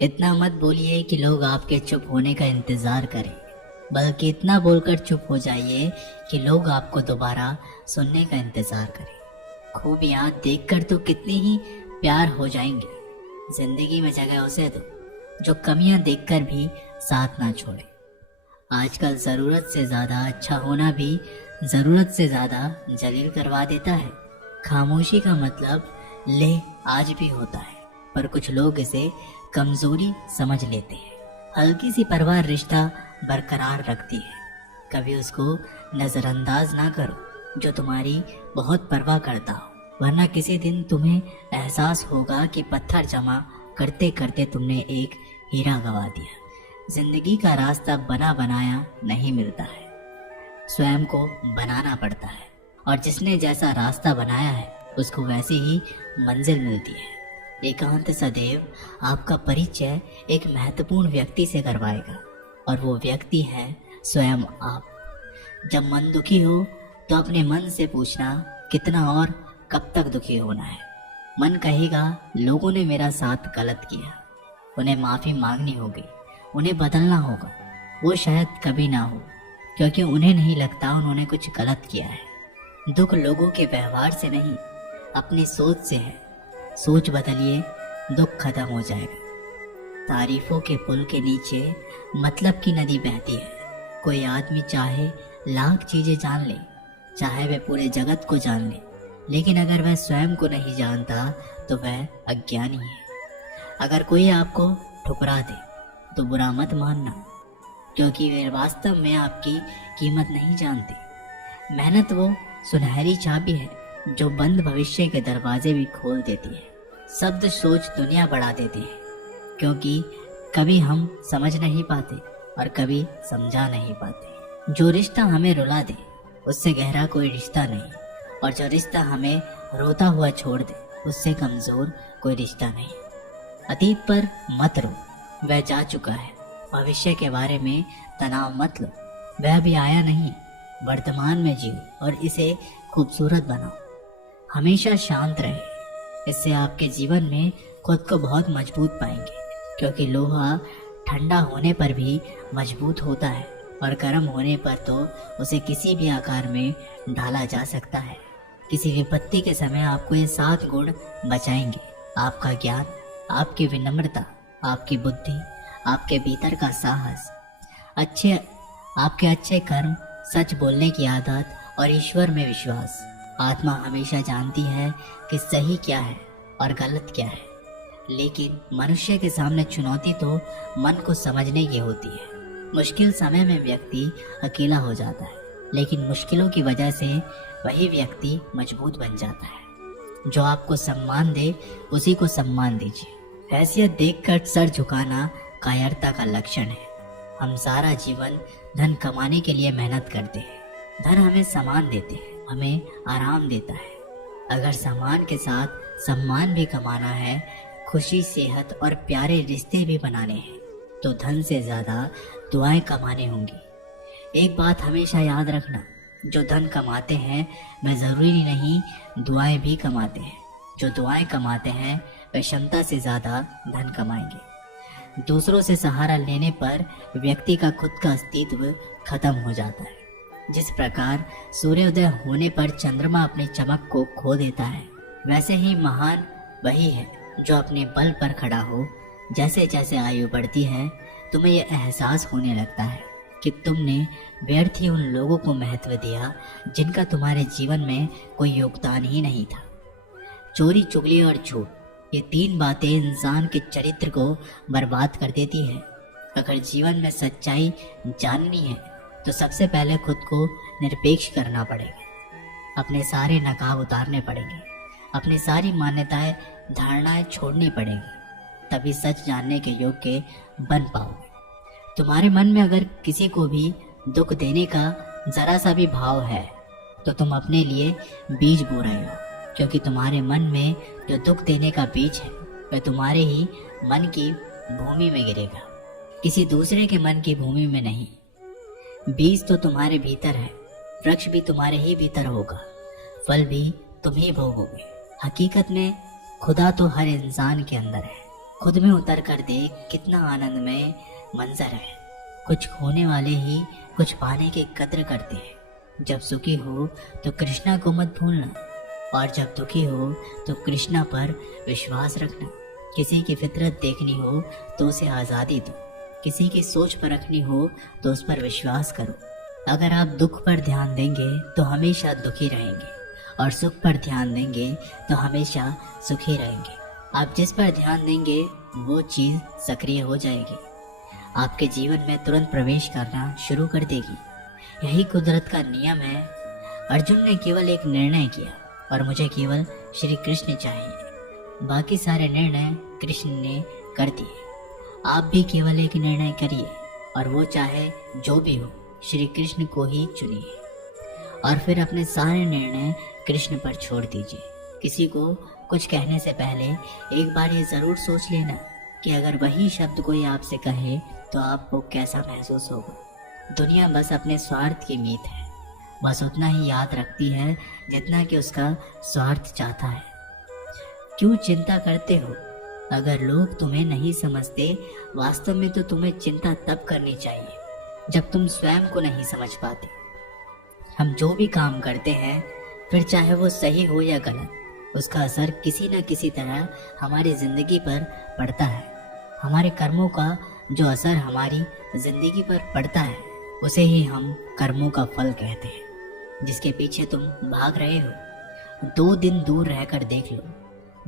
इतना मत बोलिए कि लोग आपके चुप होने का इंतजार करें, बल्कि इतना बोलकर चुप हो जाइए कि लोग आपको दोबारा सुनने का इंतजार करें। खूबियाँ देखकर तो कितनी ही प्यार हो जाएंगे। जिंदगी में जगह उसे दो जो कमियां देखकर भी साथ ना छोड़े। आजकल जरूरत से ज्यादा अच्छा होना भी जरूरत से ज्यादा जलील करवा देता है। खामोशी का मतलब ले आज भी होता है, पर कुछ लोग इसे कमजोरी समझ लेते हैं। हल्की सी परवाह रिश्ता बरकरार रखती है। कभी उसको नजरअंदाज ना करो जो तुम्हारी बहुत परवाह करता हो, वरना किसी दिन तुम्हें एहसास होगा कि पत्थर जमा करते करते तुमने एक हीरा गवा दिया। जिंदगी का रास्ता बना बनाया नहीं मिलता है, स्वयं को बनाना पड़ता है, और जिसने जैसा रास्ता बनाया है उसको वैसी ही मंजिल मिलती है। एकांत सदैव आपका परिचय एक महत्वपूर्ण व्यक्ति से करवाएगा, और वो व्यक्ति है स्वयं आप। जब मन दुखी हो तो अपने मन से पूछना कितना और कब तक दुखी होना है। मन कहेगा लोगों ने मेरा साथ गलत किया, उन्हें माफ़ी मांगनी होगी, उन्हें बदलना होगा। वो शायद कभी ना हो, क्योंकि उन्हें नहीं लगता उन्होंने कुछ गलत किया है। दुख लोगों के व्यवहार से नहीं, अपनी सोच से है। सोच बदलिए, दुख खत्म हो जाएगा। तारीफों के पुल के नीचे मतलब की नदी बहती है। कोई आदमी चाहे लाख चीजें जान ले, चाहे वह पूरे जगत को जान ले, लेकिन अगर वह स्वयं को नहीं जानता तो वह अज्ञानी है। अगर कोई आपको ठुकरा दे तो बुरा मत मानना, क्योंकि वे वास्तव में आपकी कीमत नहीं जानते। मेहनत वो सुनहरी चाबी है जो बंद भविष्य के दरवाजे भी खोल देती है। शब्द सोच दुनिया बढ़ा देते हैं, क्योंकि कभी हम समझ नहीं पाते और कभी समझा नहीं पाते। जो रिश्ता हमें रुला दे उससे गहरा कोई रिश्ता नहीं, और जो रिश्ता हमें रोता हुआ छोड़ दे उससे कमजोर कोई रिश्ता नहीं। अतीत पर मत रो, वह जा चुका है। भविष्य के बारे में तनाव मत लो, वह अभी आया नहीं। वर्तमान में जियो और इसे खूबसूरत बनाओ। हमेशा शांत रहे, इससे आपके जीवन में खुद को बहुत मजबूत पाएंगे, क्योंकि लोहा ठंडा होने पर भी मजबूत होता है, और गर्म होने पर तो उसे किसी भी आकार में ढाला जा सकता है। किसी विपत्ति के समय आपको ये 7 गुण बचाएंगे: आपका ज्ञान, आपकी विनम्रता, आपकी बुद्धि, आपके भीतर का साहस, आपके अच्छे कर्म, सच बोलने की आदत और ईश्वर में विश्वास। आत्मा हमेशा जानती है कि सही क्या है और गलत क्या है, लेकिन मनुष्य के सामने चुनौती तो मन को समझने की होती है। मुश्किल समय में व्यक्ति अकेला हो जाता है, लेकिन मुश्किलों की वजह से वही व्यक्ति मजबूत बन जाता है। जो आपको सम्मान दे उसी को सम्मान दीजिए। हैसियत देखकर सर झुकाना कायरता का लक्षण है। हम सारा जीवन धन कमाने के लिए मेहनत करते हैं। धन हमें सामान देते हैं, हमें आराम देता है। अगर सामान के साथ सम्मान भी कमाना है, खुशी, सेहत और प्यारे रिश्ते भी बनाने हैं, तो धन से ज्यादा दुआएं कमाने होंगी। एक बात हमेशा याद रखना, जो धन कमाते हैं वह जरूरी नहीं दुआएं भी कमाते हैं। जो दुआएं कमाते हैं वह क्षमता से ज्यादा धन कमाएंगे। दूसरों से सहारा लेने पर व्यक्ति का खुद का अस्तित्व खत्म हो जाता है। जिस प्रकार सूर्योदय होने पर चंद्रमा अपनी चमक को खो देता है, वैसे ही महान वही है जो अपने बल पर खड़ा हो। जैसे जैसे आयु बढ़ती है, तुम्हें यह एहसास होने लगता है कि तुमने व्यर्थ ही उन लोगों को महत्व दिया जिनका तुम्हारे जीवन में कोई योगदान ही नहीं था। चोरी, चुगली और झूठ, ये 3 बातें इंसान के चरित्र को बर्बाद कर देती है। अगर जीवन में सच्चाई जाननी है तो सबसे पहले खुद को निरपेक्ष करना पड़ेगा। अपने सारे नकाब उतारने पड़ेंगे, अपनी सारी मान्यताएं, धारणाएं छोड़नी पड़ेंगी, तभी सच जानने के योग्य बन पाओगे। तुम्हारे मन में अगर किसी को भी दुख देने का जरा सा भी भाव है तो तुम अपने लिए बीज बो रहे हो, क्योंकि तुम्हारे मन में जो दुख देने का बीज है वह तुम्हारे ही मन की भूमि में गिरेगा, किसी दूसरे के मन की भूमि में नहीं। बीज तो तुम्हारे भीतर है, वृक्ष भी तुम्हारे ही भीतर होगा, फल भी तुम ही भोगोगे। हकीकत में खुदा तो हर इंसान के अंदर है, खुद में उतर कर देख कितना आनंदमय मंजर है। कुछ खोने वाले ही कुछ पाने की कद्र करते हैं। जब सुखी हो तो कृष्णा को मत भूलना, और जब दुखी हो तो कृष्णा पर विश्वास रखना। किसी की फितरत देखनी हो तो उसे आज़ादी दो, किसी की सोच परखनी हो तो उस पर विश्वास करो। अगर आप दुख पर ध्यान देंगे तो हमेशा दुखी रहेंगे, और सुख पर ध्यान देंगे तो हमेशा सुखी रहेंगे। आप जिस पर ध्यान देंगे वो चीज़ सक्रिय हो जाएगी, आपके जीवन में तुरंत प्रवेश करना शुरू कर देगी। यही कुदरत का नियम है। अर्जुन ने केवल एक निर्णय किया, और मुझे केवल श्री कृष्ण चाहिए। बाकी सारे निर्णय कृष्ण ने कर दिए। आप भी केवल एक निर्णय करिए, और वो चाहे जो भी हो, श्री कृष्ण को ही चुनिए, और फिर अपने सारे निर्णय कृष्ण पर छोड़ दीजिए। किसी को कुछ कहने से पहले एक बार ये ज़रूर सोच लेना कि अगर वही शब्द कोई आपसे कहे तो आपको कैसा महसूस होगा। दुनिया बस अपने स्वार्थ की मीत है, बस उतना ही याद रखती है जितना कि उसका स्वार्थ चाहता है। क्यों चिंता करते हो? अगर लोग तुम्हें नहीं समझते, वास्तव में तो तुम्हें चिंता तब करनी चाहिए जब तुम स्वयं को नहीं समझ पाते। हम जो भी काम करते हैं, फिर चाहे वो सही हो या गलत, उसका असर किसी न किसी तरह हमारी जिंदगी पर पड़ता है। हमारे कर्मों का जो असर हमारी जिंदगी पर पड़ता है, उसे ही हम कर्मों का फल कहते हैं। जिसके पीछे तुम भाग रहे हो, 2 दिन दूर रहकर देख लो।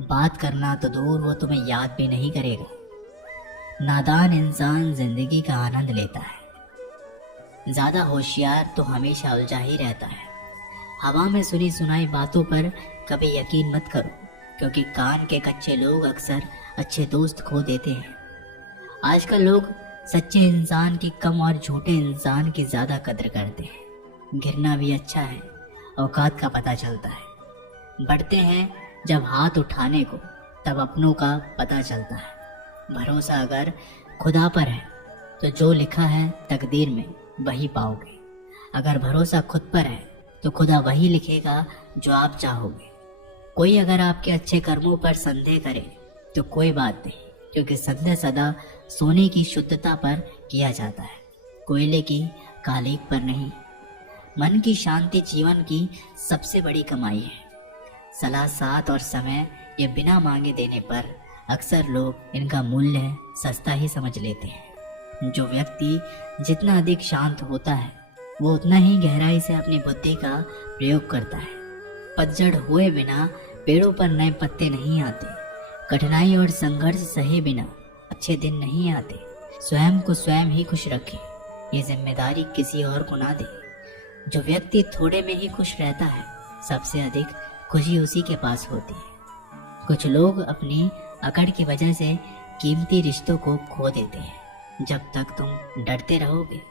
बात करना तो दूर, वो तुम्हें याद भी नहीं करेगा। नादान इंसान जिंदगी का आनंद लेता है, ज्यादा होशियार तो हमेशा उलझा ही रहता है। हवा में सुनी सुनाई बातों पर कभी यकीन मत करो, क्योंकि कान के कच्चे लोग अक्सर अच्छे दोस्त खो देते हैं। आजकल लोग सच्चे इंसान की कम और झूठे इंसान की ज्यादा कदर करते हैं। गिरना भी अच्छा है, औकात का पता चलता है। बढ़ते हैं जब हाथ उठाने को, तब अपनों का पता चलता है। भरोसा अगर खुदा पर है तो जो लिखा है तकदीर में वही पाओगे। अगर भरोसा खुद पर है तो खुदा वही लिखेगा जो आप चाहोगे। कोई अगर आपके अच्छे कर्मों पर संदेह करे तो कोई बात नहीं, क्योंकि संदेह सदा सोने की शुद्धता पर किया जाता है, कोयले की कालीक पर नहीं। मन की शांति जीवन की सबसे बड़ी कमाई है। सलाह, साथ और समय ये बिना मांगे देने पर अक्सर लोग इनका मूल्य सस्ता ही समझ लेते हैं। जो व्यक्ति जितना अधिक शांत होता है, वो उतना ही गहराई से अपनी बुद्धि का प्रयोग करता है। पतझड़ हुए बिना पेड़ों पर नए पत्ते नहीं आते। कठिनाई और संघर्ष सहे बिना अच्छे दिन नहीं आते। स्वयं को स्वयं ही खुश रखें, ये जिम्मेदारी किसी और को ना दे। जो व्यक्ति थोड़े में ही खुश रहता है, सबसे अधिक खुशी उसी के पास होती है। कुछ लोग अपनी अकड़ की वजह से कीमती रिश्तों को खो देते हैं। जब तक तुम डरते रहोगे,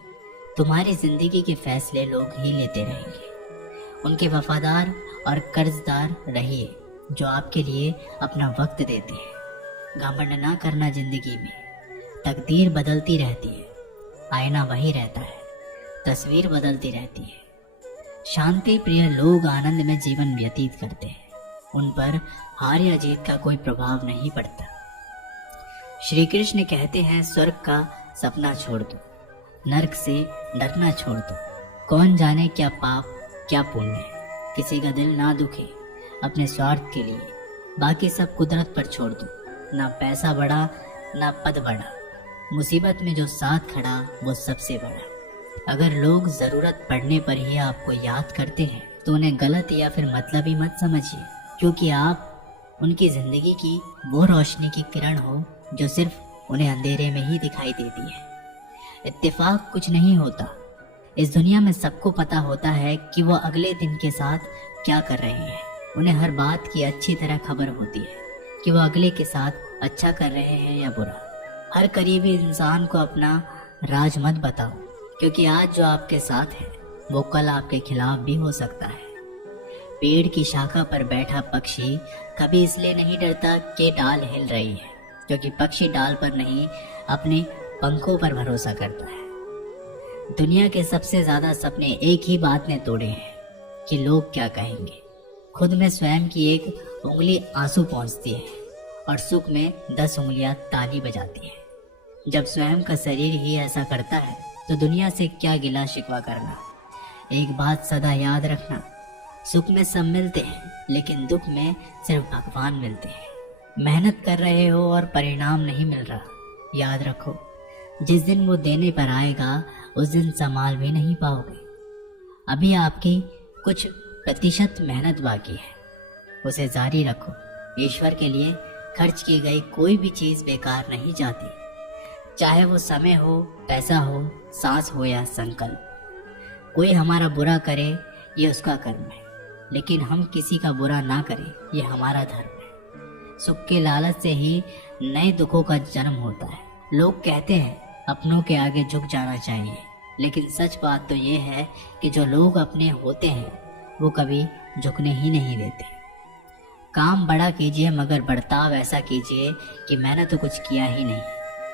तुम्हारी जिंदगी के फैसले लोग ही लेते रहेंगे। उनके वफादार और कर्जदार रहिए जो आपके लिए अपना वक्त देते हैं। घमंड ना करना जिंदगी में, तकदीर बदलती रहती है, आईना वही रहता है, तस्वीर बदलती रहती है। शांति प्रिय लोग आनंद में जीवन व्यतीत करते हैं, उन पर हार या जीत का कोई प्रभाव नहीं पड़ता। श्री कृष्ण कहते हैं, स्वर्ग का सपना छोड़ दो, नरक से डरना छोड़ दो। कौन जाने क्या पाप क्या पुण्य, किसी का दिल ना दुखे अपने स्वार्थ के लिए। बाकी सब कुदरत पर छोड़ दो। ना पैसा बढ़ा ना पद बढ़ा, मुसीबत में जो साथ खड़ा वो सबसे बड़ा। अगर लोग जरूरत पड़ने पर ही आपको याद करते हैं तो उन्हें गलत या फिर मतलबी मत समझिए, क्योंकि आप उनकी जिंदगी की वो रोशनी की किरण हो जो सिर्फ उन्हें अंधेरे में ही दिखाई देती है। इत्तेफाक कुछ नहीं होता। इस दुनिया में सबको पता होता है कि वो अगले दिन के साथ क्या कर रहे हैं। उन्हें हर बात की अच्छी तरह खबर होती है कि वो अगले के साथ अच्छा कर रहे हैं या बुरा। हर करीबी इंसान को अपना राज मत बताओ, क्योंकि आज जो आपके साथ है वो कल आपके खिलाफ भी हो सकता है। पेड़ की शाखा पर बैठा पक्षी कभी इसलिए नहीं डरता कि डाल हिल रही है, क्योंकि पक्षी डाल पर नहीं अपने पंखों पर भरोसा करता है। दुनिया के सबसे ज्यादा सपने एक ही बात ने तोड़े हैं कि लोग क्या कहेंगे। खुद में स्वयं की एक उंगली आंसू पहुंचती है और सुख में 10 उंगलियां ताली बजाती है। जब स्वयं का शरीर ही ऐसा करता है तो दुनिया से क्या गिला शिकवा करना। एक बात सदा याद रखना, सुख में सब मिलते हैं लेकिन दुख में सिर्फ भगवान मिलते हैं। मेहनत कर रहे हो और परिणाम नहीं मिल रहा, याद रखो जिस दिन वो देने पर आएगा उस दिन संभाल भी नहीं पाओगे। अभी आपकी कुछ प्रतिशत मेहनत बाकी है, उसे जारी रखो। ईश्वर के लिए खर्च की गई कोई भी चीज बेकार नहीं जाती, चाहे वो समय हो, पैसा हो, सांस हो या संकल्प। कोई हमारा बुरा करे ये उसका कर्म है, लेकिन हम किसी का बुरा ना करें ये हमारा धर्म है। सुख के लालच से ही नए दुखों का जन्म होता है। लोग कहते हैं अपनों के आगे झुक जाना चाहिए, लेकिन सच बात तो ये है कि जो लोग अपने होते हैं वो कभी झुकने ही नहीं देते। काम बड़ा कीजिए मगर बर्ताव ऐसा कीजिए कि मैंने तो कुछ किया ही नहीं,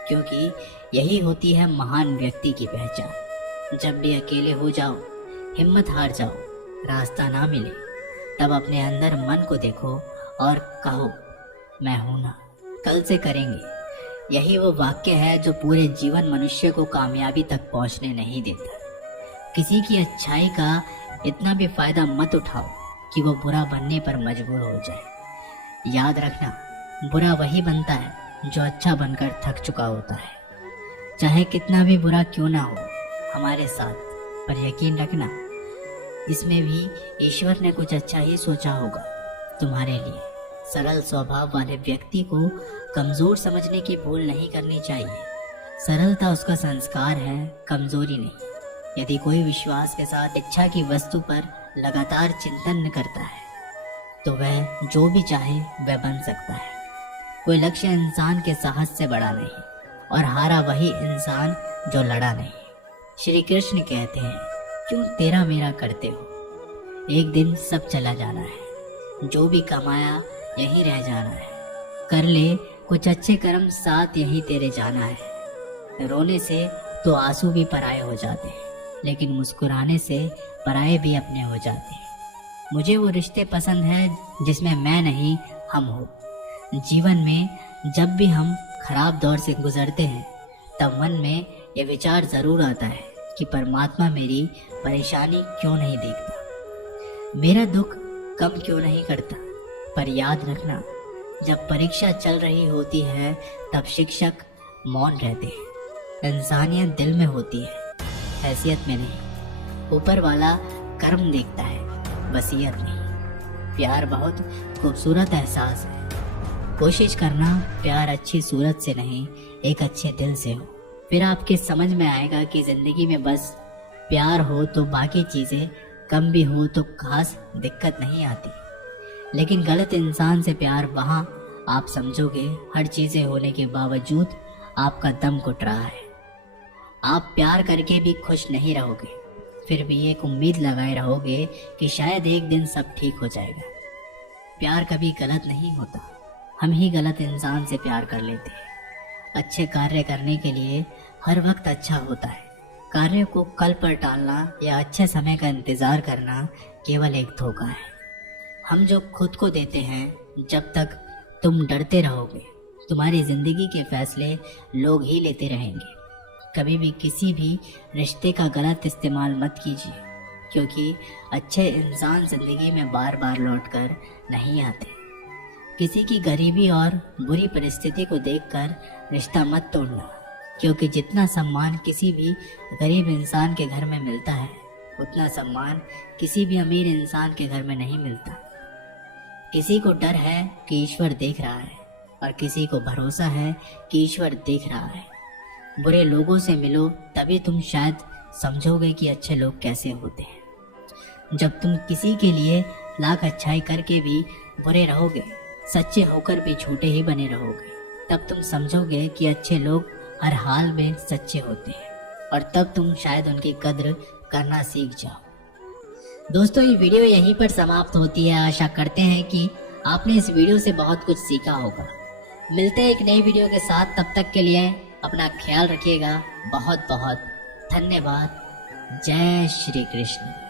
क्योंकि यही होती है महान व्यक्ति की पहचान। जब भी अकेले हो जाओ, हिम्मत हार जाओ, रास्ता ना मिले, तब अपने अंदर मन को देखो और कहो मैं हूं ना, कल से करेंगे। यही वो वाक्य है जो पूरे जीवन मनुष्य को कामयाबी तक पहुंचने नहीं देता। किसी की अच्छाई का इतना भी फायदा मत उठाओ कि वो बुरा बनने पर मजबूर हो जाए। याद रखना, बुरा वही बनता है जो अच्छा बनकर थक चुका होता है। चाहे कितना भी बुरा क्यों ना हो हमारे साथ, पर यकीन रखना इसमें भी ईश्वर ने कुछ अच्छा ही सोचा होगा तुम्हारे लिए। सरल स्वभाव वाले व्यक्ति को कमजोर समझने की भूल नहीं करनी चाहिए। सरलता उसका संस्कार है, कमजोरी नहीं। यदि कोई विश्वास के साथ इच्छा की वस्तु पर लगातार चिंतन करता है तो वह जो भी चाहे वह बन सकता है। कोई लक्ष्य इंसान के साहस से बड़ा नहीं, और हारा वही इंसान जो लड़ा नहीं। श्री कृष्ण कहते हैं क्यों तेरा मेरा करते हो, एक दिन सब चला जाना है। जो भी कमाया यहीं रह जाना है। कर ले कुछ अच्छे कर्म, साथ यहीं तेरे जाना है। रोने से तो आंसू भी पराये हो जाते हैं, लेकिन मुस्कुराने से पराये भी अपने हो जाते हैं। मुझे वो रिश्ते पसंद है जिसमें मैं नहीं हम हो। जीवन में जब भी हम खराब दौर से गुजरते हैं तब मन में ये विचार जरूर आता है कि परमात्मा मेरी परेशानी क्यों नहीं देखता, मेरा दुख कम क्यों नहीं करता। पर याद रखना, जब परीक्षा चल रही होती है तब शिक्षक मौन रहते हैं। इंसानियत दिल में होती है, हैसियत में नहीं। ऊपर वाला कर्म देखता है, वसीयत नहीं। प्यार बहुत खूबसूरत एहसास है। कोशिश करना प्यार अच्छी सूरत से नहीं, एक अच्छे दिल से हो। फिर आपके समझ में आएगा कि जिंदगी में बस प्यार हो तो बाकी चीजें कम भी हो तो खास दिक्कत नहीं आती। लेकिन गलत इंसान से प्यार, वहां आप समझोगे हर चीजें होने के बावजूद आपका दम घुट रहा है। आप प्यार करके भी खुश नहीं रहोगे, फिर भी एक उम्मीद लगाए रहोगे कि शायद एक दिन सब ठीक हो जाएगा। प्यार कभी गलत नहीं होता, हम ही गलत इंसान से प्यार कर लेते हैं। अच्छे कार्य करने के लिए हर वक्त अच्छा होता है। कार्य को कल पर टालना या अच्छे समय का इंतजार करना केवल एक धोखा है। हम जो खुद को देते हैं, जब तक तुम डरते रहोगे तुम्हारी जिंदगी के फैसले लोग ही लेते रहेंगे। कभी भी किसी भी रिश्ते का गलत इस्तेमाल मत कीजिए, क्योंकि अच्छे इंसान जिंदगी में बार बार लौटकर नहीं आते। किसी की गरीबी और बुरी परिस्थिति को देखकर रिश्ता मत तोड़ना, क्योंकि जितना सम्मान किसी भी गरीब इंसान के घर में मिलता है उतना सम्मान किसी भी अमीर इंसान के घर में नहीं मिलता। किसी को डर है कि ईश्वर देख रहा है, और किसी को भरोसा है कि ईश्वर देख रहा है। बुरे लोगों से मिलो तभी तुम शायद समझोगे कि अच्छे लोग कैसे होते हैं। जब तुम किसी के लिए लाख अच्छाई करके भी बुरे रहोगे, सच्चे होकर भी झूठे ही बने रहोगे, तब तुम समझोगे कि अच्छे लोग हर हाल में सच्चे होते हैं, और तब तुम शायद उनकी कद्र करना सीख जाओ। दोस्तों, ये वीडियो यहीं पर समाप्त होती है। आशा करते हैं कि आपने इस वीडियो से बहुत कुछ सीखा होगा। मिलते हैं एक नई वीडियो के साथ, तब तक के लिए अपना ख्याल रखिएगा। बहुत बहुत धन्यवाद। जय श्री कृष्ण।